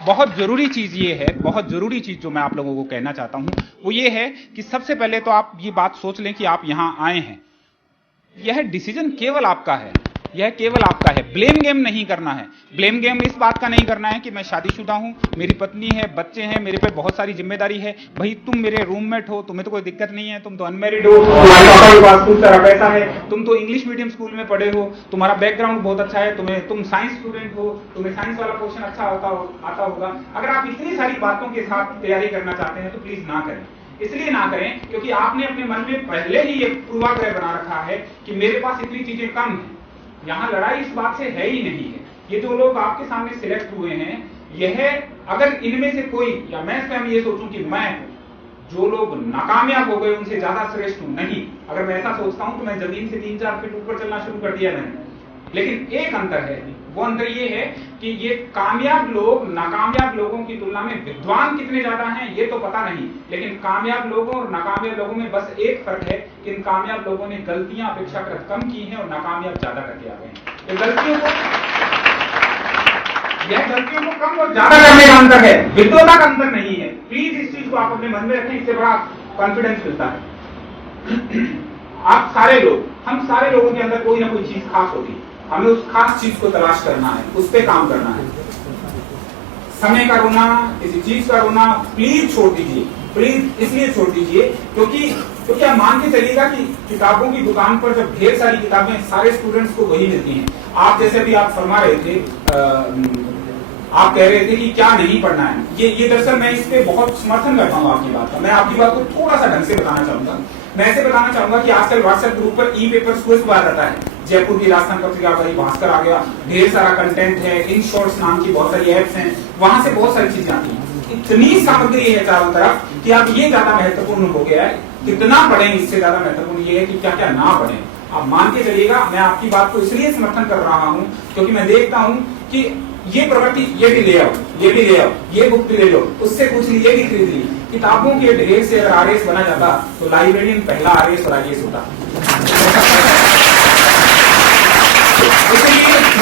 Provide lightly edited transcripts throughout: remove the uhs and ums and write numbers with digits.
बहुत जरूरी चीज ये है, बहुत जरूरी चीज जो मैं आप लोगों को कहना चाहता हूं वो ये है कि सबसे पहले तो आप ये बात सोच लें कि आप यहां आए हैं। यह डिसीजन केवल आपका है, यह केवल आपका है। ब्लेम गेम नहीं करना है। ब्लेम गेम इस बात का नहीं करना है कि मैं शादीशुदा हूं, मेरी पत्नी है, बच्चे हैं, मेरे पे बहुत सारी जिम्मेदारी है। भाई तुम मेरे रूममेट हो, तुम्हें तो कोई दिक्कत नहीं है, तुम तो अनमैरिड हो, तुम्हारे पापा के पास खूब सारा पैसा है, तुम तो इंग्लिश मीडियम स्कूल में पढ़े हो, तुम्हारा बैकग्राउंड बहुत अच्छा है, तुम साइंस स्टूडेंट हो, तुम्हें साइंस वाला पोर्शन अच्छा आता होगा। अगर आप इतनी सारी बातों के साथ तैयारी करना चाहते हैं तो प्लीज ना करें। इसलिए ना करें क्योंकि आपने अपने मन में पहले ही ये पूर्वाग्रह बना रखा है कि मेरे पास इतनी चीजें कम है। यहां लड़ाई इस बात से है ही नहीं है। ये जो लोग आपके सामने सिलेक्ट हुए हैं, यह अगर इनमें से कोई, या मैं स्वयं ये सोचूं कि मैं जो लोग नाकामयाब हो गए उनसे ज्यादा श्रेष्ठ हूं, नहीं। अगर मैं ऐसा सोचता हूं तो मैं जमीन से 3-4 फीट ऊपर चलना शुरू कर दिया मैंने। लेकिन एक अंतर है, वो अंतर ये है कि ये कामयाब लोग नाकामयाब लोगों की तुलना में विद्वान कितने ज्यादा हैं ये तो पता नहीं, लेकिन कामयाब लोगों और नाकामयाब लोगों में बस एक फर्क है कि इन कामयाब लोगों ने गलतियां अपेक्षाकृत कम की हैं और नाकामयाब ज्यादा करके आ गए हैं। यह गलतियों को कम और ज्यादा करने का अंतर है, विद्वता का अंतर नहीं है। प्लीज इस चीज को आप अपने मन में रखें, इससे बड़ा कॉन्फिडेंस मिलता है। आप सारे लोग, हम सारे लोगों के अंदर कोई ना कोई चीज खास होती है, हमें उस खास चीज को तलाश करना है, उस पर काम करना है। समय का रोना, किसी चीज का रोना प्लीज छोड़ दीजिए। प्लीज इसलिए छोड़ दीजिए क्योंकि आप मान के चलिएगा कि किताबों की दुकान पर जब ढेर सारी किताबें सारे स्टूडेंट्स को वही मिलती हैं। आप जैसे भी आप फरमा रहे थे, आप कह रहे थे कि क्या नहीं पढ़ना है, ये दरअसल मैं इस पे बहुत समर्थन करता हूँ आपकी बात का। मैं आपकी बात को थोड़ा सा ढंग से बताना चाहूंगा। मैं ऐसे बताना चाहूंगा कि आजकल व्हाट्सएप ग्रुप पर ई पेपर सुबह आता है। जयपुर की राजस्थान पत्रिका आ गई, भास्कर आ गया, ढेर सारा कंटेंट है, इन शॉर्ट्स नाम की बहुत सारी एप्स हैं, वहां से बहुत सारी चीजें आती हैं। इतनी सामग्री है चारों तरफ कि अब ये ज्यादा महत्वपूर्ण हो गया है, कितना पढ़ें इससे ज्यादा महत्वपूर्ण ये है कि क्या क्या ना पढ़ें। आप मान के चलिएगा, मैं आपकी बात को इसलिए समर्थन कर रहा हूं क्योंकि मैं देखता हूं कि ये प्रवृत्ति, ये भी ले आओ, ये भी ले आओ, ये बुक भी ले लो, उससे कुछ ली, ये भी खरीद ली। किताबों के ढेर से अगर आरएस बना जाता तो लाइब्रेरियन पहला आरएस और आईएएस होता।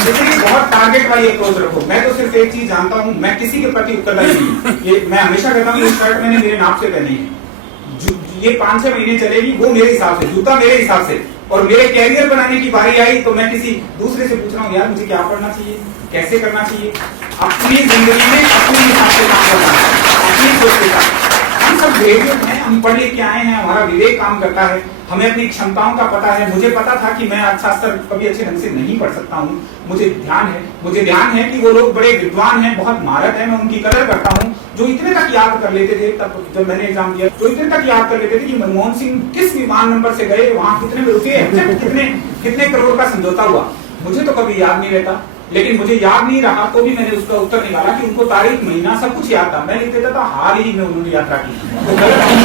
इसलिए बहुत टारगेट वाली अप्रोच रखो। मैं तो सिर्फ एक चीज जानता हूं, मैं किसी के प्रति उत्तरदायी नहीं। ये मैं हमेशा कहता हूं, ये शर्ट मैंने मेरे नाप से पहनी है, ये 5-6 महीने चलेगी, वो मेरे हिसाब से, जूता मेरे हिसाब से। और मेरे कैरियर बनाने की बारी आई तो मैं किसी दूसरे से पूछ रहा हूँ, यार मुझे क्या पढ़ना चाहिए, कैसे करना चाहिए। अपनी जिंदगी में अपने हिसाब से काम करना है, अपनी सोच के साथ। हम सब ग्रेजुएट हैं, हम पढ़ लिख के आए हैं, हमारा विवेक काम करता है, हमें अपनी क्षमताओं का पता है। मुझे पता था कि मैं अर्थशास्त्र कभी अच्छे ढंग से नहीं पढ़ सकता हूँ। मुझे ध्यान है कि वो लोग बड़े विद्वान हैं, बहुत महारत है, मैं उनकी कदर करता हूँ, जो इतने तक याद कर लेते थे। तब जब मैंने एग्जाम दिया तो इतने तक याद कर लेते थे कि मनमोहन सिंह किस विमान नंबर से गए, वहां कितने में रुके, कितने करोड़ का समझौता हुआ। मुझे तो कभी याद नहीं रहता, लेकिन मुझे याद नहीं रहा तो भी मैंने उसका उत्तर निकाला कि उनको तारीख, महीना सब कुछ याद था। मैं लिख देता था हाल ही में उन्होंने यात्रा की, तो गलत नहीं।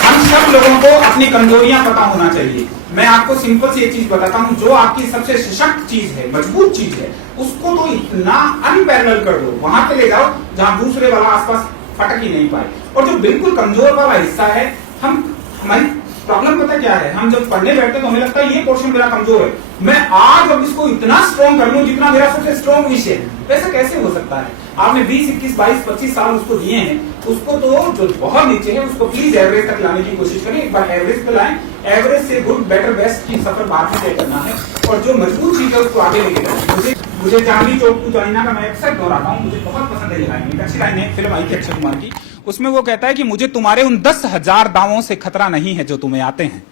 हम सब लोगों को अपनी कमजोरियां पता होना चाहिए। मैं आपको सिंपल सी एक चीज बताता हूं, जो आपकी सबसे सशक्त चीज है, मजबूत चीज है, उसको तो इतना अनपैरेलल कर दो, वहां पे ले जाओ जहां दूसरे वाला आसपास फटक ही नहीं पाए। और जो बिल्कुल कमजोर वाला हिस्सा है, हमारी प्रॉब्लम पता क्या है, हम जब पढ़ने बैठते तो हमें लगता है ये पोर्शन मेरा कमजोर है, मैं आज अब इसको इतना स्ट्रॉन्ग कर लूं जितना मेरा सबसे स्ट्रॉन्ग विषय है। वैसा कैसे हो सकता है? आपने 20, 21, 22, 25 साल उसको दिए हैं, उसको तो जो बहुत नीचे है उसको प्लीज एवरेज तक लाने की कोशिश करें। एक बार एवरेज पे लाएं, एवरेज से गुड, बेटर, बेस्ट की सफर बाद में तय करना है, और जो मजबूत चीज है उसको आगे लेके जाए। मुझे चांदनी चौक टू चाइना का मैं अक्सर दोहराता हूँ, मुझे बहुत पसंद है ये लाइन। एक अच्छी लाइन है, फिल्म आई थी अक्षय कुमार की, उसमें वो कहता है कि मुझे तुम्हारे उन 10,000 दावों से खतरा नहीं है जो तुम्हें आते हैं,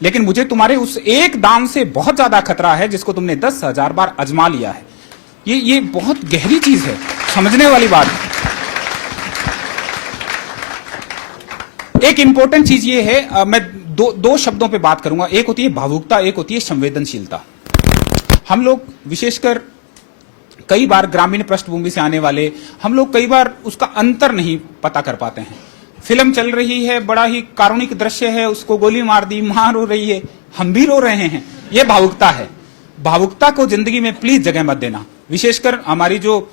लेकिन मुझे तुम्हारे उस एक दाम से बहुत ज्यादा खतरा है जिसको तुमने 10,000 बार आजमा लिया है। ये बहुत गहरी चीज है, समझने वाली बात है। एक इंपॉर्टेंट चीज ये है, मैं दो शब्दों पे बात करूंगा। एक होती है भावुकता, एक होती है संवेदनशीलता। हम लोग विशेषकर कई बार ग्रामीण पृष्ठभूमि से आने वाले हम लोग कई बार उसका अंतर नहीं पता कर पाते हैं। फिल्म चल रही है, बड़ा ही कारुणिक दृश्य है, उसको गोली मार दी, मां रो रही है, हम भी रो रहे हैं, ये भावुकता है। भावुकता को जिंदगी में प्लीज जगह मत देना। विशेषकर हमारी जो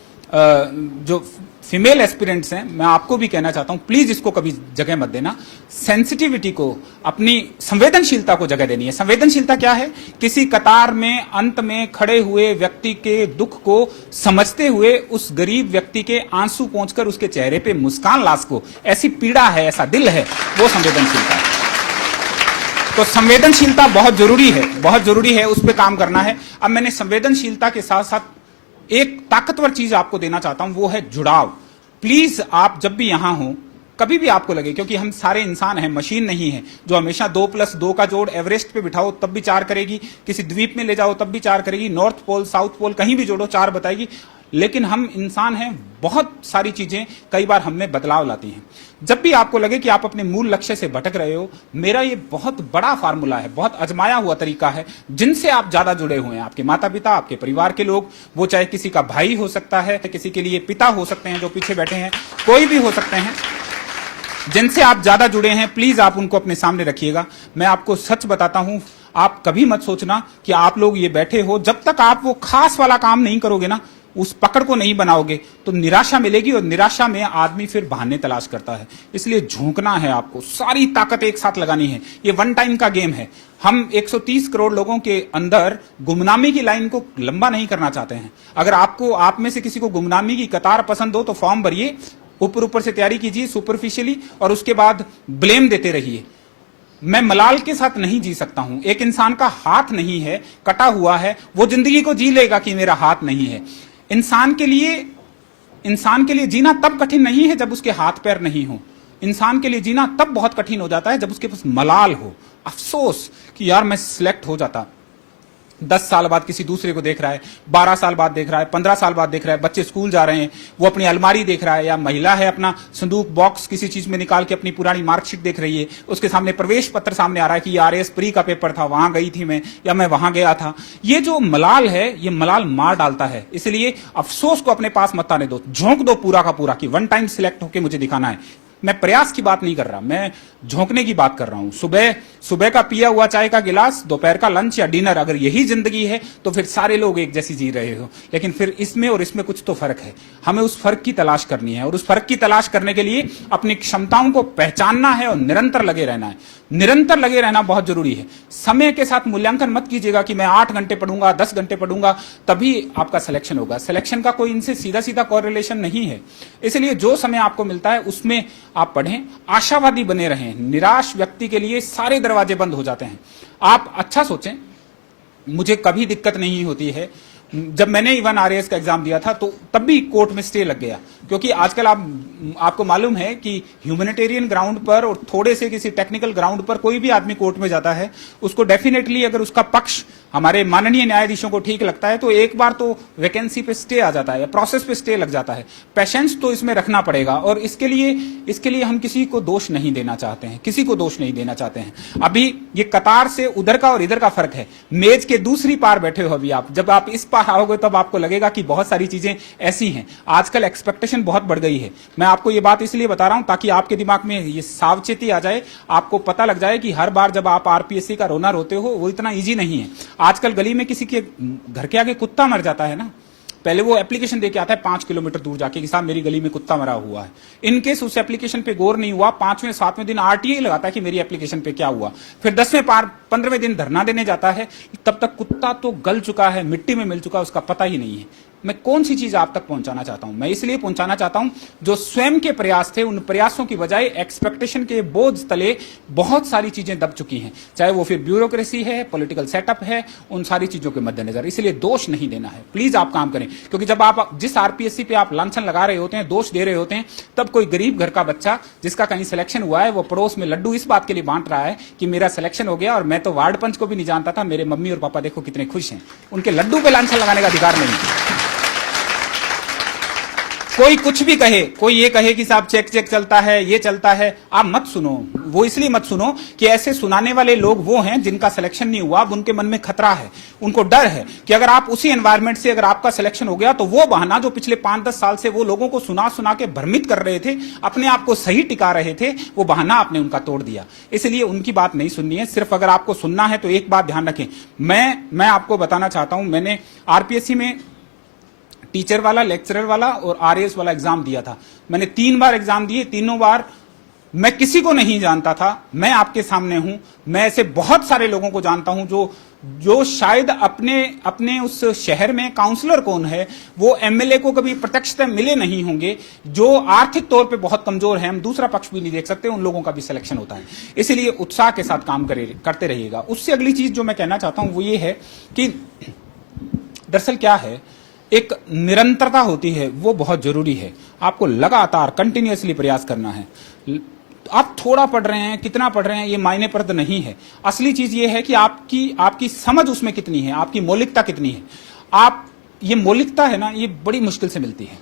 फीमेल एस्पिरेंट्स हैं, मैं आपको भी कहना चाहता हूं, प्लीज इसको कभी जगह मत देना। सेंसिटिविटी को, अपनी संवेदनशीलता को जगह देनी है। संवेदनशीलता क्या है? किसी कतार में अंत में खड़े हुए व्यक्ति के दुख को समझते हुए उस गरीब व्यक्ति के आंसू पहुंचकर उसके चेहरे पे मुस्कान ला सको, ऐसी पीड़ा है, ऐसा दिल है, वो संवेदनशीलता है। तो संवेदनशीलता बहुत जरूरी है, बहुत जरूरी है, उस पर काम करना है। अब मैंने संवेदनशीलता के साथ साथ एक ताकतवर चीज आपको देना चाहता हूं, वो है जुड़ाव। प्लीज आप जब भी यहां हो, कभी भी आपको लगे, क्योंकि हम सारे इंसान हैं, मशीन नहीं है जो हमेशा 2+2 का जोड़ एवरेस्ट पे बिठाओ तब भी 4 करेगी, किसी द्वीप में ले जाओ तब भी 4 करेगी, नॉर्थ पोल साउथ पोल कहीं भी जोड़ो 4 बताएगी। लेकिन हम इंसान हैं, बहुत सारी चीजें कई बार हम में बदलाव लाती हैं। जब भी आपको लगे कि आप अपने मूल लक्ष्य से भटक रहे हो, मेरा ये बहुत बड़ा फार्मूला है, बहुत आजमाया हुआ तरीका है, जिनसे आप ज्यादा जुड़े हुए हैं, आपके माता पिता, आपके परिवार के लोग, वो चाहे किसी का भाई हो सकता है, किसी के लिए पिता हो सकते हैं जो पीछे बैठे हैं, कोई भी हो सकते हैं, जिनसे आप ज्यादा जुड़े हैं, प्लीज आप उनको अपने सामने रखिएगा। मैं आपको सच बताता हूं, आप कभी मत सोचना कि आप लोग ये बैठे हो, जब तक आप वो खास वाला काम नहीं करोगे ना, उस पकड़ को नहीं बनाओगे, तो निराशा मिलेगी, और निराशा में आदमी फिर बहाने तलाश करता है। इसलिए झोंकना है आपको, सारी ताकत एक साथ लगानी है। ये वन टाइम का गेम है। हम 130 करोड़ लोगों के अंदर गुमनामी की लाइन को लंबा नहीं करना चाहते हैं। अगर आपको, आप में से किसी को गुमनामी की कतार पसंद हो तो फॉर्म भरिए, ऊपर ऊपर से तैयारी कीजिए सुपरफिशियली, और उसके बाद ब्लेम देते रहिए। मैं मलाल के साथ नहीं जी सकता हूं। एक इंसान का हाथ नहीं है, कटा हुआ है, वो जिंदगी को जी लेगा कि मेरा हाथ नहीं है। इंसान के लिए जीना तब कठिन नहीं है जब उसके हाथ पैर नहीं हो। इंसान के लिए जीना तब बहुत कठिन हो जाता है जब उसके पास मलाल हो, अफसोस कि यार मैं सिलेक्ट हो जाता। 10 साल बाद किसी दूसरे को देख रहा है, 12 साल बाद देख रहा है, 15 साल बाद देख रहा है, बच्चे स्कूल जा रहे हैं, वो अपनी अलमारी देख रहा है, या महिला है अपना संदूक बॉक्स किसी चीज में निकाल के अपनी पुरानी मार्कशीट देख रही है, उसके सामने प्रवेश पत्र सामने आ रहा है कि RAS प्री का पेपर था, वहां गई थी मैं, या मैं वहां गया था। ये जो मलाल है, ये मलाल मार डालता है। इसलिए अफसोस को अपने पास मत आने दो, झोंक दो पूरा का पूरा कि वन टाइम सिलेक्ट होकर मुझे दिखाना है। मैं प्रयास की बात नहीं कर रहा, मैं झोंकने की बात कर रहा हूं। सुबह का पिया हुआ चाय का गिलास, दोपहर का लंच या डिनर, अगर यही जिंदगी है तो फिर सारे लोग एक जैसी जी रहे हो। लेकिन फिर इसमें और इसमें कुछ तो फर्क है। हमें उस फर्क की तलाश करनी है, और उस फर्क की तलाश करने के लिए अपनी क्षमताओं को पहचानना है और निरंतर लगे रहना है। निरंतर लगे रहना बहुत जरूरी है। समय के साथ मूल्यांकन मत कीजिएगा कि मैं 8 घंटे पढ़ूंगा, 10 घंटे पढ़ूंगा, तभी आपका सिलेक्शन होगा। सिलेक्शन का कोई इनसे सीधा सीधा कोरिलेशन नहीं है। इसलिए जो समय आपको मिलता है उसमें आप पढ़ें, आशावादी बने रहें। निराश व्यक्ति के लिए सारे दरवाजे बंद हो जाते हैं। आप अच्छा सोचें, मुझे कभी दिक्कत नहीं होती है। जब मैंने इवन RAS का एग्जाम दिया था तो तब भी कोर्ट में स्टे लग गया, क्योंकि आजकल आपको मालूम है कि ह्यूमैनिटेरियन ग्राउंड पर और थोड़े से किसी टेक्निकल ग्राउंड पर कोई भी आदमी कोर्ट में जाता है, उसको डेफिनेटली अगर उसका पक्ष हमारे माननीय न्यायाधीशों को ठीक लगता है तो एक बार तो वैकेंसी पे स्टे आ जाता है, प्रोसेस पे स्टे लग जाता है। पेशेंस तो इसमें रखना पड़ेगा, और इसके लिए हम किसी को दोष नहीं देना चाहते हैं, किसी को दोष नहीं देना चाहते हैं। अभी ये कतार से उधर का और इधर का फर्क है। मेज के दूसरी पार बैठे हो अभी आप, जब आप इस पार आओगे तब आपको लगेगा कि बहुत सारी चीजें ऐसी हैं। आजकल एक्सपेक्टेशन बहुत बढ़ गई है। मैं आपको ये बात इसलिए बता रहा हूं ताकि आपके दिमाग में ये सावचेती आ जाए, आपको पता लग जाए कि हर बार जब आप RPSC का रोना रोते हो वो इतना ईजी नहीं है। आजकल गली में किसी के घर के आगे कुत्ता मर जाता है ना, पहले वो एप्लीकेशन देके आता है 5 किलोमीटर दूर जाके कि साहब मेरी गली में कुत्ता मरा हुआ है। इनकेस उस एप्लीकेशन पे गौर नहीं हुआ, 5वें 7वें दिन RTA लगाता है कि मेरी एप्लीकेशन पे क्या हुआ, फिर 10वें 15वें दिन धरना देने जाता है, तब तक कुत्ता तो गल चुका है, मिट्टी में मिल चुका है, उसका पता ही नहीं है। मैं कौन सी चीज आप तक पहुंचाना चाहता हूं? मैं इसलिए पहुंचाना चाहता हूं जो स्वयं के प्रयास थे, उन प्रयासों की बजाय एक्सपेक्टेशन के बोझ तले बहुत सारी चीजें दब चुकी हैं, चाहे वो फिर ब्यूरोक्रेसी है, पॉलिटिकल सेटअप है, उन सारी चीजों के मद्देनजर। इसलिए दोष नहीं देना है, प्लीज आप काम करें, क्योंकि जब आप जिस RPSC पे आप लांछन लगा रहे होते हैं, दोष दे रहे होते हैं, तब कोई गरीब घर का बच्चा जिसका कहीं सिलेक्शन हुआ है, वो पड़ोस में लड्डू इस बात के लिए बांट रहा है कि मेरा सिलेक्शन हो गया और मैं तो वार्ड पंच को भी नहीं जानता था, मेरे मम्मी और पापा देखो कितने खुश हैं। उनके लड्डू पे लांछन लगाने का अधिकार नहीं। कोई कुछ भी कहे, कोई ये कहे कि साहब चेक चलता है, ये चलता है, आप मत सुनो। वो इसलिए मत सुनो कि ऐसे सुनाने वाले लोग वो हैं जिनका सिलेक्शन नहीं हुआ, अब उनके मन में खतरा है, उनको डर है कि अगर आप उसी एनवायरमेंट से अगर आपका सिलेक्शन हो गया तो वो बहाना जो पिछले 5-10 साल से वो लोगों को सुना सुना के भ्रमित कर रहे थे, अपने आप को सही टिका रहे थे, वो बहाना आपने उनका तोड़ दिया। इसलिए उनकी बात नहीं सुननी है। सिर्फ अगर आपको सुनना है तो एक बात ध्यान रखें, मैं आपको बताना चाहता हूं, मैंने RPSC में टीचर वाला, लेक्चरर वाला और आरएएस वाला एग्जाम दिया था। मैंने 3 बार एग्जाम दिए, तीनों बार मैं किसी को नहीं जानता था। मैं आपके सामने हूं, मैं ऐसे बहुत सारे लोगों को जानता हूं जो शायद अपने उस शहर में काउंसलर कौन है, वो एमएलए को कभी प्रत्यक्षतः मिले नहीं होंगे, जो आर्थिक तौर पे बहुत कमजोर है, हम दूसरा पक्ष भी नहीं देख सकते, उन लोगों का भी सिलेक्शन होता है। इसलिए उत्साह के साथ काम करते रहिएगा। उससे अगली चीज जो मैं कहना चाहता हूं वो ये है कि दरअसल क्या है, एक निरंतरता होती है, वो बहुत जरूरी है। आपको लगातार कंटिन्यूअसली प्रयास करना है। आप थोड़ा पढ़ रहे हैं, कितना पढ़ रहे हैं, ये मायने पर तो नहीं है। असली चीज ये है कि आपकी समझ उसमें कितनी है, आपकी मौलिकता कितनी है। ये मौलिकता है ना, ये बड़ी मुश्किल से मिलती है।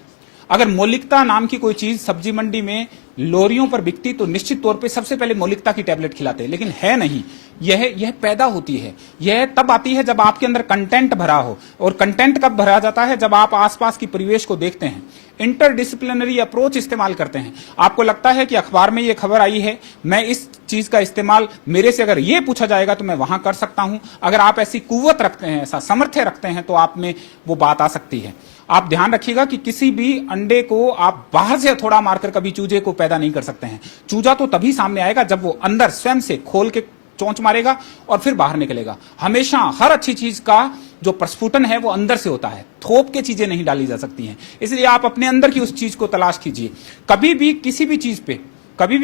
अगर मौलिकता नाम की कोई चीज सब्जी मंडी में लोरियों पर बिकती तो निश्चित तौर पे सबसे पहले मौलिकता की टैबलेट खिलाते हैं, लेकिन है नहीं। यह पैदा होती है, यह तब आती है जब आपके अंदर कंटेंट भरा हो। और कंटेंट कब भरा जाता है? जब आप आसपास की परिवेश को देखते हैं, इंटरडिसिप्लिनरी अप्रोच इस्तेमाल करते हैं। आपको लगता है कि अखबार में यह खबर आई है, मैं इस चीज का इस्तेमाल, मेरे से अगर यह पूछा जाएगा तो मैं वहां कर सकता हूं। अगर आप ऐसी कुव्वत रखते हैं, ऐसा सामर्थ्य रखते हैं, तो आप में वो बात आ सकती है। आप ध्यान रखिएगा कि किसी भी अंडे को आप बाहर से थोड़ा मारकर कभी चूजे को पैदा नहीं कर सकते हैं। चूजा तो तभी सामने आएगा जब वो अंदर स्वयं से खोल के चोंच मारेगा और फिर बाहर निकलेगा। हमेशा हर अच्छी चीज का जो प्रस्फुटन है वो अंदर से होता है, थोप के चीजें नहीं डाली जा सकती हैं। इसलिए आप अपने अंदर की उस चीज को तलाश कीजिए। कभी भी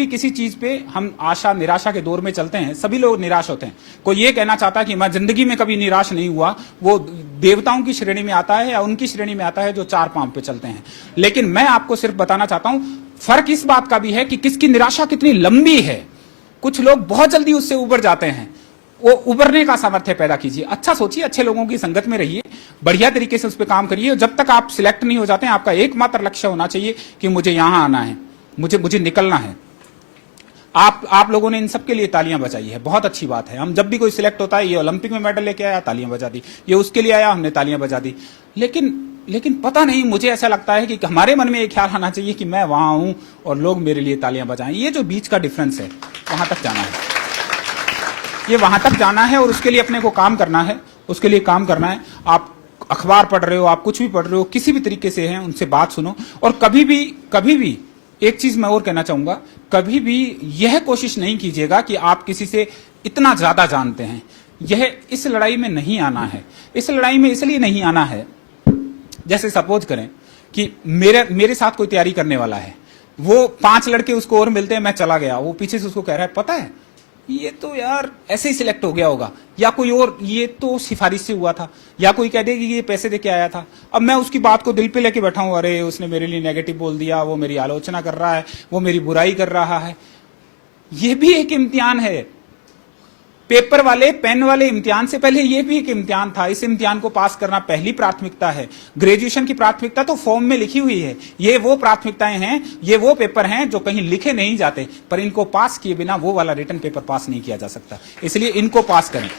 किसी चीज पे हम आशा निराशा के दौर में चलते हैं, सभी लोग निराश होते हैं। कोई ये कहना चाहता है कि मैं जिंदगी में कभी निराश नहीं हुआ, वो देवताओं की श्रेणी में आता है या उनकी श्रेणी में आता है जो 4 पांव पे चलते हैं। लेकिन मैं आपको सिर्फ बताना चाहता हूं, फर्क इस बात का भी है कि किसकी निराशा कितनी लंबी है। कुछ लोग बहुत जल्दी उससे उबर जाते हैं। वो उबरने का सामर्थ्य पैदा कीजिए, अच्छा सोचिए, अच्छे लोगों की संगत में रहिए, बढ़िया तरीके से उस पर काम करिए। जब तक आप सिलेक्ट नहीं हो जाते हैं, आपका एकमात्र लक्ष्य होना चाहिए कि मुझे यहां आना है, मुझे निकलना है। आप लोगों ने इन सब के लिए तालियां बजाई है, बहुत अच्छी बात है। हम जब भी कोई सिलेक्ट होता है, ये ओलंपिक में मेडल लेके आया, तालियां बजा दी, ये उसके लिए आया, हमने तालियां बजा दी। लेकिन पता नहीं, मुझे ऐसा लगता है कि हमारे मन में एक ख्याल आना चाहिए कि मैं वहां हूं और लोग मेरे लिए तालियां बजाएं। ये जो बीच का डिफरेंस है, वहां तक जाना है, ये वहां तक जाना है और उसके लिए अपने को काम करना है, उसके लिए काम करना है। आप अखबार पढ़ रहे हो, आप कुछ भी पढ़ रहे हो, किसी भी तरीके से हैं, उनसे बात सुनो। और कभी भी एक चीज मैं और कहना चाहूंगा, कभी भी यह कोशिश नहीं कीजिएगा कि आप किसी से इतना ज्यादा जानते हैं। यह इस लड़ाई में नहीं आना है। इस लड़ाई में इसलिए नहीं आना है, जैसे सपोज करें कि मेरे साथ कोई तैयारी करने वाला है, वो 5 लड़के उसको और मिलते हैं, मैं चला गया, वो पीछे से उसको कह रहा है, पता है ये तो यार ऐसे ही सिलेक्ट हो गया होगा, या कोई और, ये तो सिफारिश से हुआ था, या कोई कह दे कि ये पैसे दे के आया था। अब मैं उसकी बात को दिल पे लेके बैठा हूं, अरे उसने मेरे लिए नेगेटिव बोल दिया, वो मेरी आलोचना कर रहा है, वो मेरी बुराई कर रहा है। ये भी एक इम्तिहान है। पेपर वाले, पेन वाले इम्तिहान से पहले यह भी एक इम्तिहान था। इस इम्तिहान को पास करना पहली प्राथमिकता है। ग्रेजुएशन की प्राथमिकता तो फॉर्म में लिखी हुई है। ये वो प्राथमिकताएं हैं, ये वो पेपर हैं जो कहीं लिखे नहीं जाते, पर इनको पास किए बिना वो वाला रिटन पेपर पास नहीं किया जा सकता। इसलिए इनको पास करें।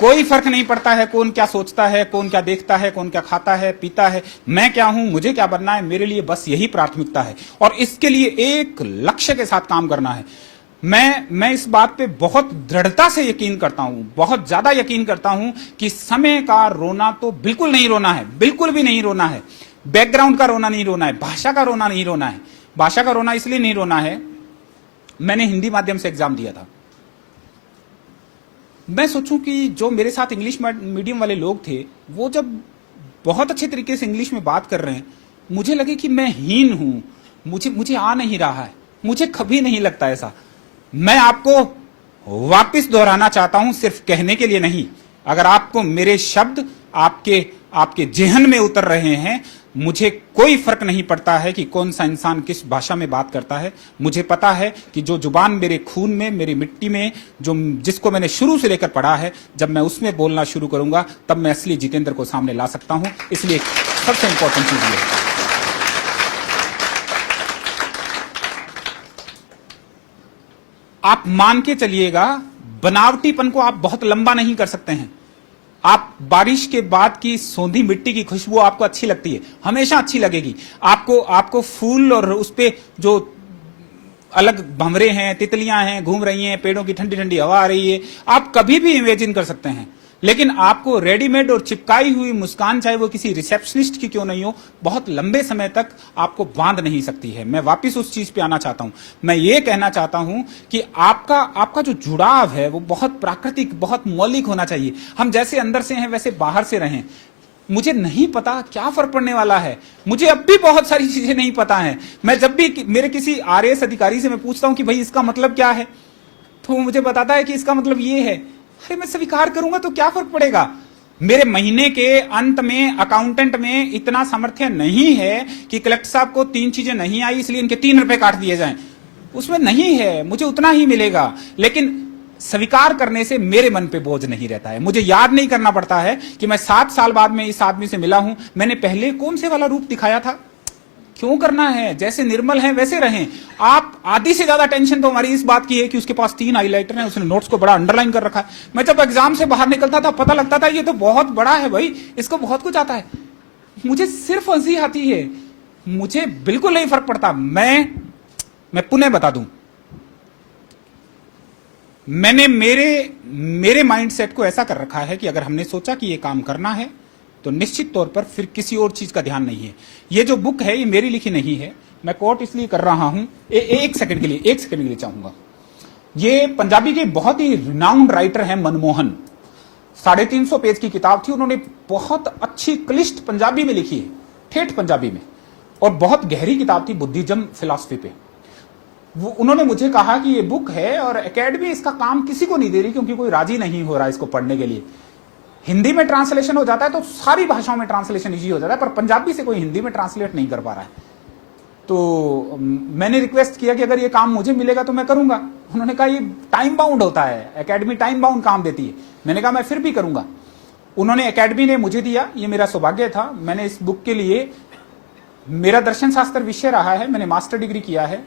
कोई फर्क नहीं पड़ता है कौन क्या सोचता है, कौन क्या देखता है, कौन क्या खाता है पीता है, मैं क्या हूं, मुझे क्या बनना है, मेरे लिए बस यही प्राथमिकता है। और इसके लिए एक लक्ष्य के साथ काम करना है। मैं इस बात पे बहुत दृढ़ता से यकीन करता हूं, बहुत ज्यादा यकीन करता हूं कि समय का रोना तो बिल्कुल नहीं रोना है, बिल्कुल भी नहीं रोना है। बैकग्राउंड का रोना नहीं रोना है, भाषा का रोना नहीं रोना है। भाषा का रोना इसलिए नहीं रोना है, मैंने हिंदी माध्यम से एग्जाम दिया था। मैं सोचूं कि जो मेरे साथ इंग्लिश मीडियम वाले लोग थे, वो जब बहुत अच्छे तरीके से इंग्लिश में बात कर रहे हैं, मुझे लगे कि मैं हीन हूं, मुझे आ नहीं रहा है। मुझे कभी नहीं लगता ऐसा। मैं आपको वापस दोहराना चाहता हूं, सिर्फ कहने के लिए नहीं। अगर आपको मेरे शब्द आपके जेहन में उतर रहे हैं, मुझे कोई फर्क नहीं पड़ता है कि कौन सा इंसान किस भाषा में बात करता है। मुझे पता है कि जो जुबान मेरे खून में, मेरी मिट्टी में, जिसको मैंने शुरू से लेकर पढ़ा है, जब मैं उसमें बोलना शुरू करूंगा, तब मैं असली जितेंद्र को सामने ला सकता हूं। इसलिए सबसे इंपॉर्टेंट चीज ये है। आप मान के चलिएगा, बनावटीपन को आप बहुत लंबा नहीं कर सकते हैं। आप बारिश के बाद की सौंधी मिट्टी की खुशबू आपको अच्छी लगती है, हमेशा अच्छी लगेगी। आपको फूल और उस पे जो अलग भंवरे हैं, तितलियां हैं, घूम रही हैं, पेड़ों की ठंडी ठंडी हवा आ रही है, आप कभी भी इमेजिन कर सकते हैं। लेकिन आपको रेडीमेड और चिपकाई हुई मुस्कान, चाहे वो किसी रिसेप्शनिस्ट की क्यों नहीं हो, बहुत लंबे समय तक आपको बांध नहीं सकती है। मैं वापस उस चीज पे आना चाहता हूं। मैं ये कहना चाहता हूं कि आपका जो जुड़ाव है वो बहुत प्राकृतिक, बहुत मौलिक होना चाहिए। हम जैसे अंदर से हैं वैसे बाहर से रहें। मुझे नहीं पता क्या फर्क पड़ने वाला है, मुझे अब भी बहुत सारी चीजें नहीं पता हैं। मैं जब भी मेरे किसी आरएएस अधिकारी से मैं पूछता हूं कि भाई इसका मतलब क्या है, तो वो मुझे बताता है कि इसका मतलब ये है। अरे मैं स्वीकार करूंगा तो क्या फर्क पड़ेगा? मेरे महीने के अंत में अकाउंटेंट में इतना सामर्थ्य नहीं है कि कलेक्टर साहब को 3 चीजें नहीं आई इसलिए इनके 3 रुपए काट दिए जाएं। उसमें नहीं है, मुझे उतना ही मिलेगा। लेकिन स्वीकार करने से मेरे मन पे बोझ नहीं रहता है। मुझे याद नहीं करना पड़ता है कि मैं 7 साल बाद में इस आदमी से मिला हूं, मैंने पहले कौन से वाला रूप दिखाया था। क्यों करना है? जैसे निर्मल हैं वैसे रहें। आप आधी से ज्यादा टेंशन तो हमारी इस बात की है कि उसके पास 3 हाइलाइटर हैं, उसने नोट्स को बड़ा अंडरलाइन कर रखा है। मैं जब एग्जाम से बाहर निकलता था पता लगता था ये तो बहुत बड़ा है भाई, इसको बहुत कुछ आता है। मुझे सिर्फ हंसी आती है, मुझे बिल्कुल नहीं फर्क पड़ता। मैं पुनः बता दूं, मैंने मेरे माइंडसेट को ऐसा कर रखा है कि अगर हमने सोचा कि ये काम करना है तो निश्चित तौर पर फिर किसी और चीज का ध्यान नहीं है। ये जो बुक है ये मेरी लिखी नहीं है, मैं कोट इसलिए कर रहा हूं, एक सेकंड के लिए चाहूंगा। ये पंजाबी के बहुत ही रिनाउंड राइटर हैं मनमोहन, 350 पेज की किताब थी, उन्होंने बहुत अच्छी क्लिष्ट पंजाबी में लिखी है, ठेठ पंजाबी में, और बहुत गहरी किताब थी बुद्धिज्म फिलॉसफी पे। उन्होंने मुझे कहा कि ये बुक है और एकेडमी इसका काम किसी को नहीं दे रही क्योंकि कोई राजी नहीं हो रहा इसको पढ़ने के लिए। हिंदी में ट्रांसलेशन हो जाता है तो सारी भाषाओं में ट्रांसलेशन इजी हो जाता है, पर पंजाबी से कोई हिंदी में ट्रांसलेट नहीं कर पा रहा है। तो मैंने रिक्वेस्ट किया कि अगर ये काम मुझे मिलेगा तो मैं करूंगा। उन्होंने कहा ये टाइम बाउंड होता है, एकेडमी टाइम बाउंड काम देती है। मैंने कहा मैं फिर भी करूंगा। उन्होंने, एकेडमी ने मुझे दिया, ये मेरा सौभाग्य था। मैंने इस बुक के लिए, मेरा दर्शन शास्त्र विषय रहा है, मैंने मास्टर डिग्री किया है,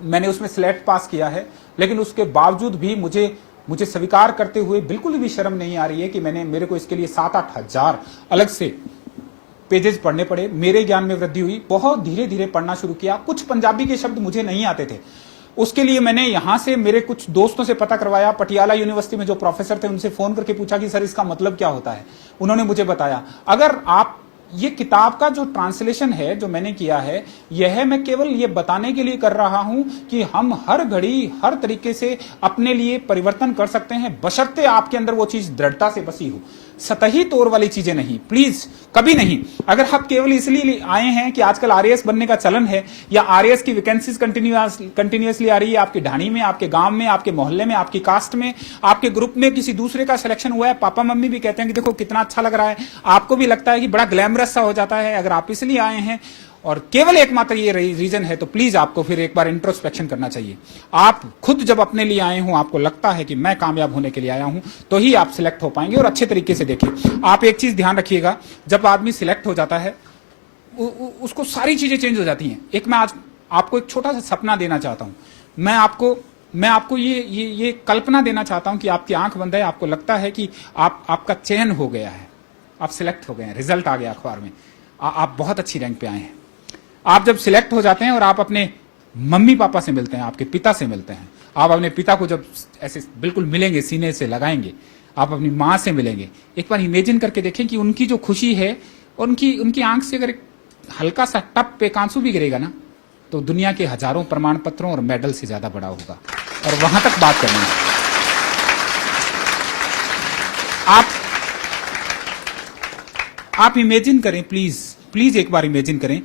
मैंने उसमें सिलेक्ट पास किया है, लेकिन उसके बावजूद भी मुझे स्वीकार करते हुए बिल्कुल भी शर्म नहीं आ रही है कि मेरे को इसके लिए 7-8 हजार अलग से पेजेस पढ़ने पड़े। मेरे ज्ञान में वृद्धि हुई, बहुत धीरे धीरे पढ़ना शुरू किया। कुछ पंजाबी के शब्द मुझे नहीं आते थे, उसके लिए मैंने यहां से मेरे कुछ दोस्तों से पता करवाया। पटियाला यूनिवर्सिटी में जो प्रोफेसर थे उनसे फोन करके पूछा कि सर इसका मतलब क्या होता है। उन्होंने मुझे बताया। अगर आप, ये किताब का जो ट्रांसलेशन है जो मैंने किया है, यह मैं केवल ये बताने के लिए कर रहा हूं कि हम हर घड़ी हर तरीके से अपने लिए परिवर्तन कर सकते हैं, बशर्ते आपके अंदर वो चीज दृढ़ता से बसी हो। सतही तौर वाली चीजें नहीं, प्लीज कभी नहीं। अगर आप केवल इसलिए आए हैं कि आजकल आरएएस बनने का चलन है या आरएएस की वैकेंसीज कंटिन्यूअसली आ रही है, आपकी ढाणी में, आपके गांव में, आपके मोहल्ले में, आपकी कास्ट में, आपके ग्रुप में किसी दूसरे का सिलेक्शन हुआ है, पापा मम्मी भी कहते हैं कि देखो कितना अच्छा लग रहा है, आपको भी लगता है कि बड़ा ग्लैमरस सा हो जाता है। अगर आप इसलिए आए हैं और केवल एकमात्र ये रीजन है तो प्लीज आपको फिर एक बार इंट्रोस्पेक्शन करना चाहिए। आप खुद जब अपने लिए आए हो, आपको लगता है कि मैं कामयाब होने के लिए आया हूं, तो ही आप सिलेक्ट हो पाएंगे। और अच्छे तरीके से देखिए, आप एक चीज ध्यान रखिएगा, जब आदमी सिलेक्ट हो जाता है उसको सारी चीजें चेंज हो जाती हैं। एक मैं आज आपको एक छोटा सा सपना देना चाहता हूं। मैं आपको ये कल्पना देना चाहता हूं कि आपकी आंख बंद है, आपको लगता है कि आपका चयन हो गया है, आप सिलेक्ट हो गए हैं, रिजल्ट आ गया अखबार में, आप बहुत अच्छी रैंक पे आए हैं। आप जब सिलेक्ट हो जाते हैं और आप अपने मम्मी पापा से मिलते हैं, आपके पिता से मिलते हैं, आप अपने पिता को जब ऐसे बिल्कुल मिलेंगे, सीने से लगाएंगे, आप अपनी माँ से मिलेंगे, एक बार इमेजिन करके देखें कि उनकी जो खुशी है, उनकी आंख से अगर एक हल्का सा टप पे आंसू भी गिरेगा ना, तो दुनिया के हजारों प्रमाण पत्रों और मेडल से ज्यादा बड़ा होगा। और वहां तक बात करनी है। आप इमेजिन करें, प्लीज एक बार इमेजिन करें,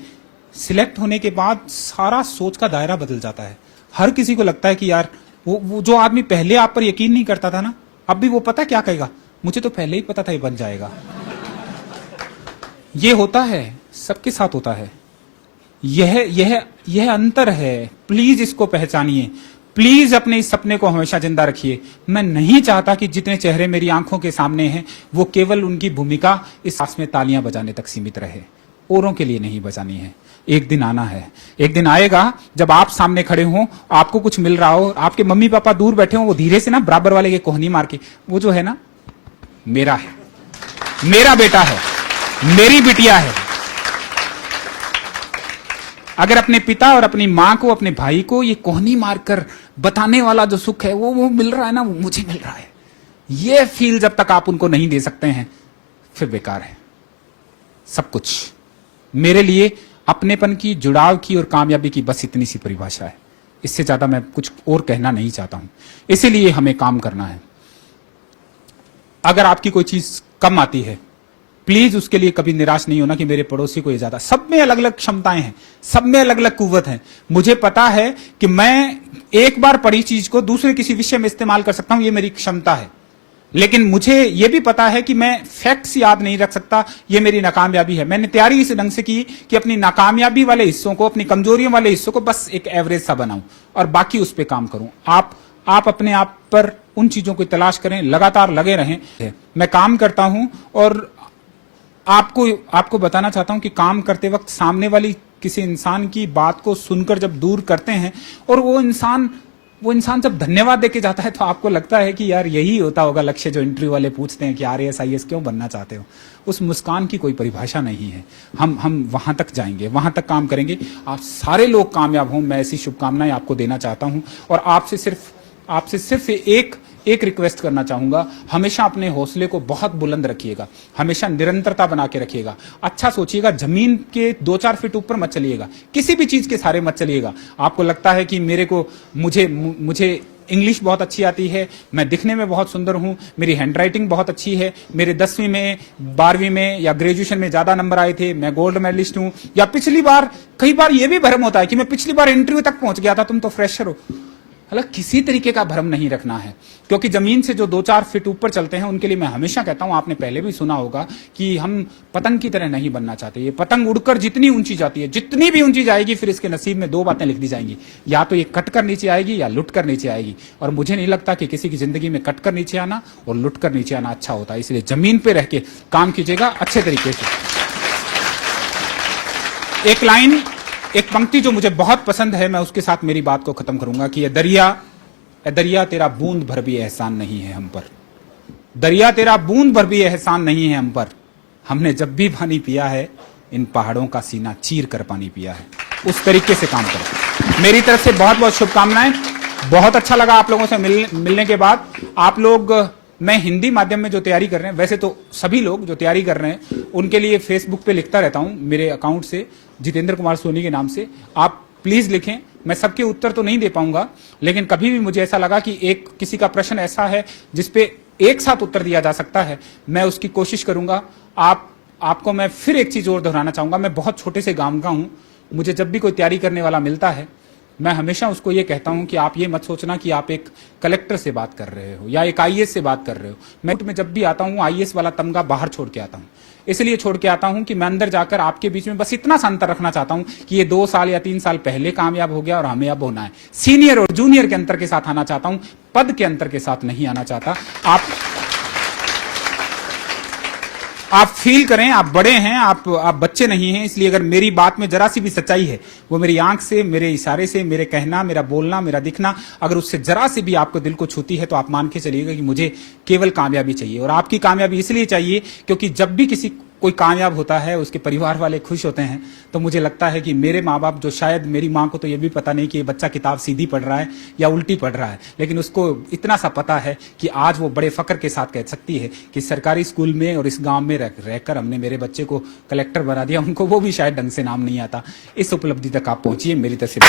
सिलेक्ट होने के बाद सारा सोच का दायरा बदल जाता है। हर किसी को लगता है कि यार वो जो आदमी पहले आप पर यकीन नहीं करता था ना, अब भी वो पता क्या कहेगा, मुझे तो पहले ही पता था ये बन जाएगा। ये होता है, सबके साथ होता है। यह अंतर है। प्लीज इसको पहचानिए, प्लीज अपने इस सपने को हमेशा जिंदा रखिए। मैं नहीं चाहता कि जितने चेहरे मेरी आंखों के सामने हैं वो केवल उनकी भूमिका इस सांस में तालियां बजाने तक सीमित रहे, औरों के लिए नहीं बजानी है। एक दिन आना है, एक दिन आएगा जब आप सामने खड़े हो, आपको कुछ मिल रहा हो, आपके मम्मी पापा दूर बैठे हो, वो धीरे से ना बराबर वाले के कोहनी मार के, वो जो है ना मेरा है, मेरा बेटा है, मेरी बिटिया है। अगर अपने पिता और अपनी मां को, अपने भाई को ये कोहनी मारकर बताने वाला जो सुख है वो मिल रहा है ना, वो मुझे मिल रहा है, ये फील जब तक आप उनको नहीं दे सकते हैं, फिर बेकार है सब कुछ। मेरे लिए अपनेपन की, जुड़ाव की और कामयाबी की बस इतनी सी परिभाषा है। इससे ज्यादा मैं कुछ और कहना नहीं चाहता हूं। इसीलिए हमें काम करना है। अगर आपकी कोई चीज कम आती है, प्लीज उसके लिए कभी निराश नहीं होना कि मेरे पड़ोसी को ये ज्यादा। सब में अलग अलग क्षमताएं हैं, सब में अलग अलग कुव्वत है। मुझे पता है कि मैं एक बार पढ़ी चीज को दूसरे किसी विषय में इस्तेमाल कर सकता हूं, ये मेरी क्षमता है। लेकिन मुझे यह भी पता है कि मैं फैक्ट्स याद नहीं रख सकता, यह मेरी नाकामयाबी है। मैंने तैयारी इस ढंग से की कि अपनी नाकामयाबी वाले हिस्सों को, अपनी कमजोरियों वाले हिस्सों को बस एक एवरेज सा बनाऊं और बाकी उस पर काम करूं। आप अपने आप पर उन चीजों की तलाश करें, लगातार लगे रहें। मैं काम करता हूं और आपको बताना चाहता हूं कि काम करते वक्त सामने वाली किसी इंसान की बात को सुनकर जब दूर करते हैं और वो इंसान जब धन्यवाद देके जाता है, तो आपको लगता है कि यार यही होता होगा लक्ष्य जो इंटरव्यू वाले पूछते हैं कि आरएएस आईएएस क्यों बनना चाहते हो। उस मुस्कान की कोई परिभाषा नहीं है। हम वहां तक जाएंगे, वहां तक काम करेंगे। आप सारे लोग कामयाब हों, मैं ऐसी शुभकामनाएं आपको देना चाहता हूं। और आपसे सिर्फ एक रिक्वेस्ट करना चाहूंगा, हमेशा अपने हौसले को बहुत बुलंद रखिएगा, हमेशा निरंतरता बना के रखिएगा। अच्छा सोचिएगा, जमीन के 2-4 फीट ऊपर मत चलिएगा, किसी भी चीज के सहारे मत चलिएगा। आपको लगता है कि मुझे इंग्लिश बहुत अच्छी आती है, मैं दिखने में बहुत सुंदर हूं, मेरी हैंडराइटिंग बहुत अच्छी है, मेरे 10वीं में, 12वीं में या ग्रेजुएशन में ज्यादा नंबर आए थे, मैं गोल्ड मेडलिस्ट हूं, या कई बार यह भी भ्रम होता है कि मैं पिछली बार इंटरव्यू तक पहुंच गया था, तुम तो फ्रेशर हो। हालांकि किसी तरीके का भ्रम नहीं रखना है, क्योंकि जमीन से जो 2-4 फीट ऊपर चलते हैं उनके लिए मैं हमेशा कहता हूं, आपने पहले भी सुना होगा कि हम पतंग की तरह नहीं बनना चाहते। ये पतंग उड़कर जितनी ऊंची जाती है, जितनी भी ऊंची जाएगी, फिर इसके नसीब में 2 बातें लिख दी जाएंगी, या तो ये कट कर नीचे आएगी या लुट कर नीचे आएगी। और मुझे नहीं लगता कि किसी की जिंदगी में कट कर नीचे आना और लुट कर नीचे आना अच्छा होता है। इसलिए जमीन पर रह के काम कीजिएगा अच्छे तरीके से। एक पंक्ति जो मुझे बहुत पसंद है, मैं उसके साथ मेरी बात को खत्म करूंगा कि ये दरिया तेरा बूंद भर भी एहसान नहीं है हम पर। दरिया तेरा बूंद भर भी एहसान नहीं है हम पर। हमने जब भी पानी पिया है, इन पहाड़ों का सीना चीर कर पानी पिया है। उस तरीके से काम करो। मेरी तरफ से बहुत बहुत शुभकामनाएं। बहुत अच्छा लगा आप लोगों से मिलने के बाद। आप लोग, मैं हिंदी माध्यम में जो तैयारी कर रहे हैं, वैसे तो सभी लोग जो तैयारी कर रहे हैं उनके लिए फेसबुक पे लिखता रहता हूं मेरे अकाउंट से, जितेंद्र कुमार सोनी के नाम से। आप प्लीज लिखें। मैं सबके उत्तर तो नहीं दे पाऊंगा, लेकिन कभी भी मुझे ऐसा लगा कि किसी का प्रश्न ऐसा है जिसपे एक साथ उत्तर दिया जा सकता है, मैं उसकी कोशिश करूंगा। आपको मैं फिर एक चीज और दोहराना चाहूंगा, मैं बहुत छोटे से गांव का हूं। मुझे जब भी कोई तैयारी करने वाला मिलता है, मैं हमेशा उसको ये कहता हूं कि आप ये मत सोचना कि आप एक कलेक्टर से बात कर रहे हो या एक आईएएस से बात कर रहे हो। मैं जब भी आता हूं, आईएएस वाला तमगा बाहर छोड़ के आता हूं। इसलिए छोड़ के आता हूं कि मैं अंदर जाकर आपके बीच में बस इतना सा अंतर रखना चाहता हूं कि ये 2 साल या 3 साल पहले कामयाब हो गया और हमें अब होना है। सीनियर और जूनियर के अंतर के साथ आना चाहता हूं, पद के अंतर के साथ नहीं आना चाहता। आप फील करें, आप बड़े हैं, आप बच्चे नहीं हैं। इसलिए अगर मेरी बात में जरा सी भी सच्चाई है, वो मेरी आंख से, मेरे इशारे से, मेरे कहना, मेरा बोलना, मेरा दिखना, अगर उससे जरा सी भी आपको दिल को छूती है, तो आप मान के चलिएगा कि मुझे केवल कामयाबी चाहिए। और आपकी कामयाबी इसलिए चाहिए क्योंकि जब भी कोई कामयाब होता है, उसके परिवार वाले खुश होते हैं, तो मुझे लगता है कि मेरे माँ बाप, जो शायद मेरी माँ को तो ये भी पता नहीं कि ये बच्चा किताब सीधी पढ़ रहा है या उल्टी पढ़ रहा है, लेकिन उसको इतना सा पता है कि आज वो बड़े फक्र के साथ कह सकती है कि सरकारी स्कूल में और इस गांव में रहकर हमने मेरे बच्चे को कलेक्टर बना दिया। उनको वो भी शायद ढंग से नाम नहीं आता। इस उपलब्धि तक आप पहुंचिए। मेरी तरफ से